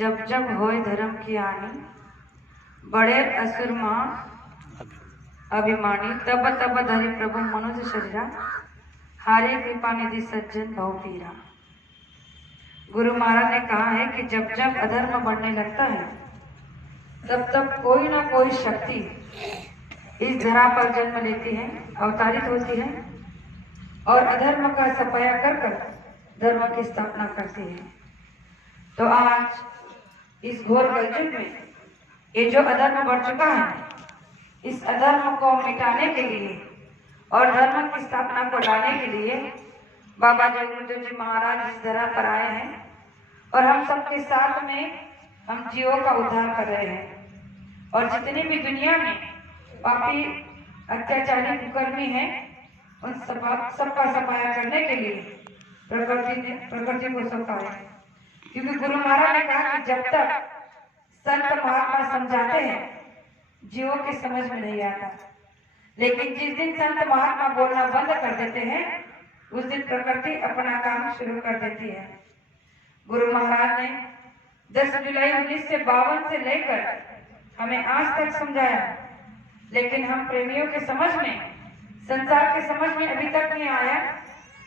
जब जब होए धर्म की आनी, बड़े असुर मां अभिमानी, तब तब धरि प्रभु मनुज शरीरा, हारे कृपा निधि सज्जन भव पीरा। गुरु महाराज ने कहा है कि जब जब अधर्म बढ़ने लगता है तब तब कोई ना कोई शक्ति इस धरा पर जन्म लेती है, अवतारित होती है और अधर्म का सफाया कर कर धर्म की स्थापना करती है। तो आज इस घोर कलयुग में ये जो अधर्म बढ़ चुका है, इस अधर्म को मिटाने के लिए और धर्म की स्थापना को लाने के लिए बाबा जगन्नाथ जी महाराज इस धरा पर आए हैं और हम सबके साथ में हम जीवों का उद्धार कर रहे हैं। और जितने भी दुनिया में पापी अत्याचारी कुकर्मी हैं, उन सबका सफाया करने के लिए प्रकृति को सौंपा है। क्योंकि गुरु महाराज ने कहा कि जब तक संत महात्मा समझाते हैं जीवों के समझ में नहीं आता, लेकिन जिस दिन संत महात्मा बोलना बंद कर देते हैं उस दिन प्रकृति अपना काम शुरू कर देती है। गुरु महाराज ने 10 जुलाई 1952 से लेकर हमें आज तक समझाया, लेकिन हम प्रेमियों के समझ में, संसार के समझ में अभी तक नहीं आया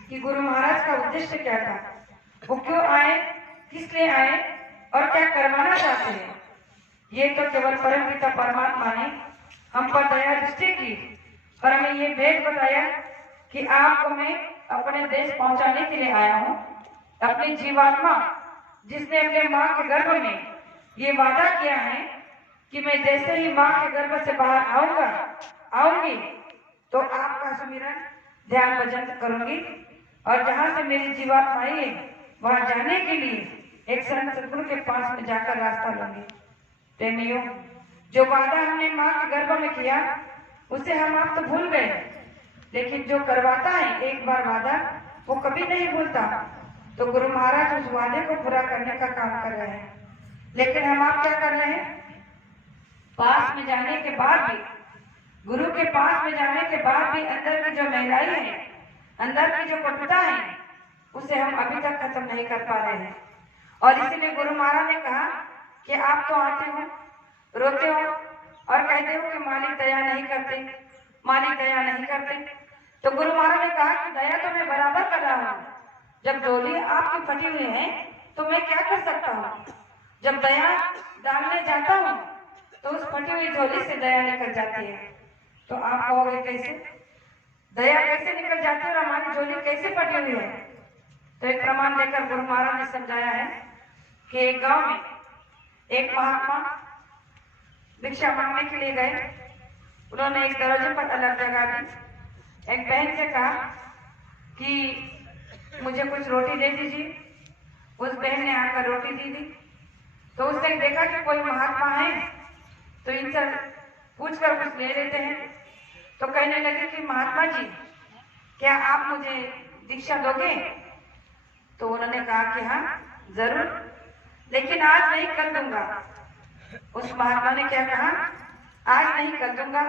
कि गुरु महाराज का उद्देश्य क्या था, वो क्यों आए, किस लिए आए और क्या करवाना चाहते हैं। ये तो केवल परम पिता परमात्मा ने हम पर दया दृष्टि की और हमें ये भेद बताया कि आपको मैं अपने देश पहुंचाने के लिए आया हूँ। अपनी जीवात्मा जिसने अपने माँ के गर्भ में ये वादा किया है कि मैं जैसे ही माँ के गर्भ से बाहर आऊंगी तो आपका सुमिरन ध्यान भजन करूंगी और जहाँ से मेरी जीवात्मा आई है वहां जाने के लिए एक संत सदगुरु के पास में जाकर रास्ता लूंगी। प्रेमियों, जो वादा हमने माँ के गर्भ में किया उसे हम आप तो भूल गए, लेकिन जो करवाता है एक बार वादा वो कभी नहीं भूलता। तो गुरु महाराज उस वादे को पूरा करने का काम कर रहे हैं, लेकिन हम आप क्या कर रहे हैं, पास में जाने के बाद भी, गुरु के पास में जाने के बाद भी अंदर की जो महिलाई है, अंदर की जो कटुता है, उसे हम अभी तक खत्म नहीं कर पा रहे हैं। और इसीलिए गुरु महाराज ने कहा कि आप तो आते हो, रोते हो और कहते हो कि मालिक दया नहीं करते, मालिक दया नहीं करते। तो गुरु महाराज ने कहा कि दया तो मैं बराबर कर रहा हूँ। जब डोली आपकी फटी हुई है तो मैं क्या कर सकता हूँ। जब दया डालने जाता हूँ तो उस फटी हुई झोली से दया निकल जाती है। तो आप कहोगे कैसे, दया कैसे निकल जाती है और हमारी झोली कैसे फटी हुई है। तो एक प्रमाण देकर गुरु महाराज ने समझाया है कि एक गांव में एक महात्मा भिक्षा मांगने के लिए गए। उन्होंने एक दरवाजे पर अलग जगह दी। एक बहन से कहा कि मुझे कुछ रोटी दे दीजिए। उस बहन ने आकर रोटी दी। तो उसने देखा कि कोई महात्मा है तो इनसे पूछकर कुछ ले लेते हैं। तो कहने लगे कि महात्मा जी, क्या आप मुझे दीक्षा दोगे। तो उन्होंने कहा कि हाँ जरूर, लेकिन आज नहीं कल दूंगा। उस महात्मा ने क्या कहा, आज नहीं कल दूंगा।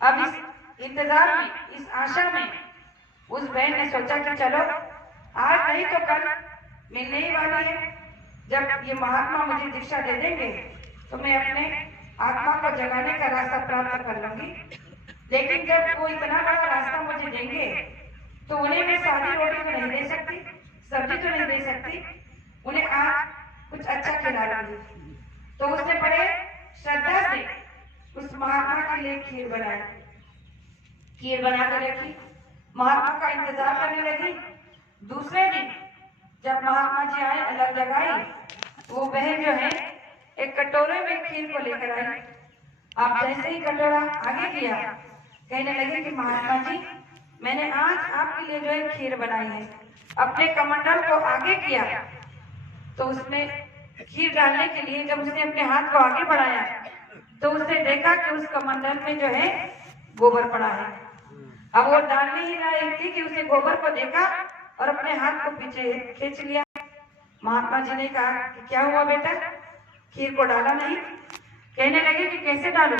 अब इस इंतजार में, इस आशा में उस बहन ने सोचा कि चलो आज नहीं तो कल मिलने ही वाली है। जब ये महात्मा मुझे दीक्षा दे देंगे तो मैं अपने आत्मा को जगाने का रास्ता प्राप्त कर लूंगी। लेकिन जब वो इतना बड़ा रास्ता मुझे देंगे तो उन्हें मैं सादी रोटी तो नहीं दे सकती, सब्जी तो नहीं दे सकती, उन्हें आज कुछ अच्छा खिला लूंगी। तो उसने बड़े श्रद्धा से उस महात्मा के लिए खीर बनाई। खीर बना कर रखी, महात्मा का इंतजार करने लगी। दूसरे दिन जब महात्मा जी आए, अलग जगह, वो बहन जो है एक कटोरे में खीर को लेकर आई। आप जैसे ही कटोरा आगे किया, कहने लगे कि महात्मा जी, मैंने आज आपके लिए जो है खीर बनाई है। अपने कमंडल को आगे किया तो उसमें खीर डालने के लिए जब उसने अपने हाथ को आगे बढ़ाया तो उसने देखा कि उस कमंडल में जो है गोबर पड़ा है। अब वो डालने ही रही थी कि उसने गोबर को देखा और अपने हाथ को पीछे खींच लिया। महात्मा जी ने कहा कि क्या हुआ बेटा, खीर को डाला नहीं। कहने लगे कि कैसे डालूं,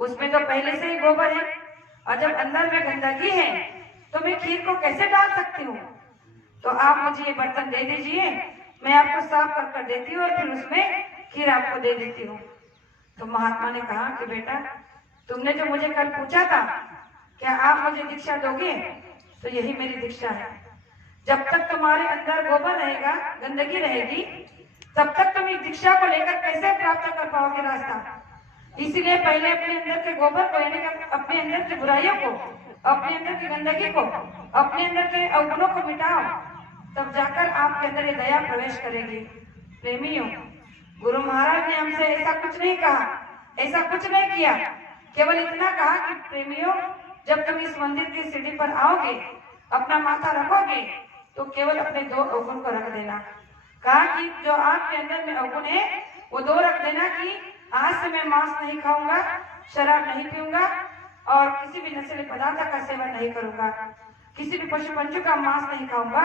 उसमें तो पहले से ही गोबर है और जब अंदर में गंदगी है तो मैं खीर को कैसे डाल सकती हूँ। तो आप मुझे ये बर्तन दे दीजिए, मैं आपको साफ कर देती हूँ और फिर उसमें खीर आपको दे देती हूँ। तो महात्मा ने कहा कि बेटा, तुमने जो मुझे कल पूछा था क्या आप मुझे दीक्षा दोगे, तो यही मेरी दीक्षा है। जब तक तुम्हारे अंदर गोबर रहेगा, गंदगी रहेगी, तब तक तुम इस दीक्षा को लेकर कैसे प्राप्त कर पाओगे रास्ता। इसीलिए पहले अपने अंदर के गोबर को, यानी अपने अंदर की बुराइयों को, अपने अंदर की गंदगी को, अपने अंदर के अवगुणों को मिटाओ, तब जाकर आपके अंदर ये दया प्रवेश करेगी। प्रेमियों, गुरु महाराज ने हमसे ऐसा कुछ नहीं कहा, ऐसा कुछ नहीं किया, केवल इतना कहा कि प्रेमियों, जब तुम इस मंदिर की सीढ़ी पर आओगे, अपना माथा रखोगे, तो केवल अपने 2 अवगुण को रख देना। कहा कि जो आपके अंदर में अवगुण है वो 2 रख देना कि आज से मैं मांस नहीं खाऊंगा, शराब नहीं पीऊंगा और किसी भी नशीले पदार्थ का सेवन नहीं करूंगा, किसी भी पशु पंछी का मांस नहीं खाऊंगा।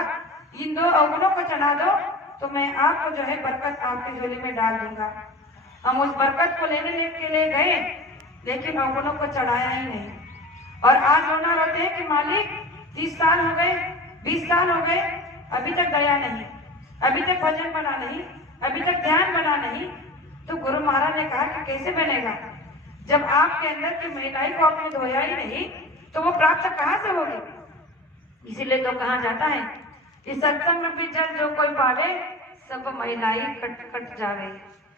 इन 2 अवगुणों को चढ़ा दो तो मैं आपको जो है बरकत आपकी झोली में डाल दूंगा। हम उस बरकत को लेने के लिए गए, लेकिन अवगुणों को चढ़ाया ही नहीं। और आज रोना रोते हैं कि मालिक 30 साल हो गए, 20 साल हो गए, अभी तक दया नहीं, अभी तक भजन बना नहीं, अभी तक ध्यान बना नहीं। तो गुरु महाराज ने कहा कि कैसे बनेगा, जब आपके अंदर की महिलाई को आपने धोया ही नहीं, तो वो प्राप्त कहाँ से होगी। इसीलिए तो कहा जाता है कि सत्संग रूपी जल जो कोई पावे, सब महिलाई कट कट जावे।